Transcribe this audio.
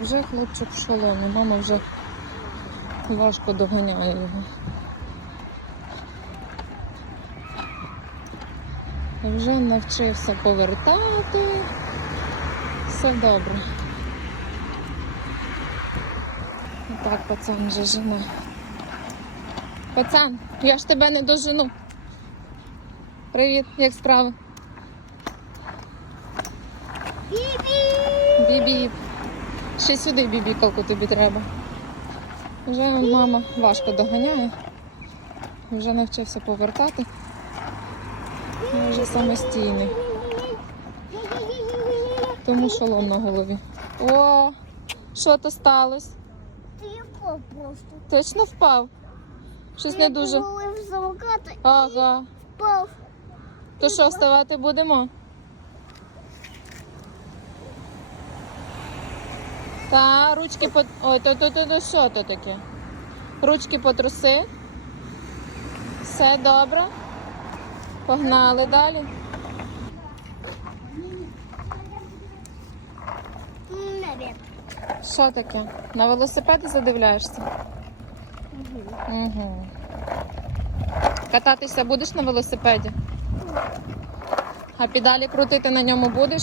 Вже хлопчик в шоломі, мама вже важко доганяє його. Вже навчився повертати. Все добре. Так, пацан вже жене. Пацан, я ж тебе не дожену. Привіт, як справи? Бібі. Ще сюди бібікалку тобі треба. Вже мама важко доганяє. Вже навчився повертати. Він вже самостійний. Тому шолом на голові. О, що то сталося? Ти впав просто. Точно впав? Щось не дуже. Ага. впав. То що, вставати будемо? Та, ручки по. Ой, то, то, то, то що то таке? Ручки потруси. Все добре. Погнали далі. Що таке? На велосипеди задивляєшся? Угу. Кататися будеш на велосипеді? А педалі крутити на ньому будеш?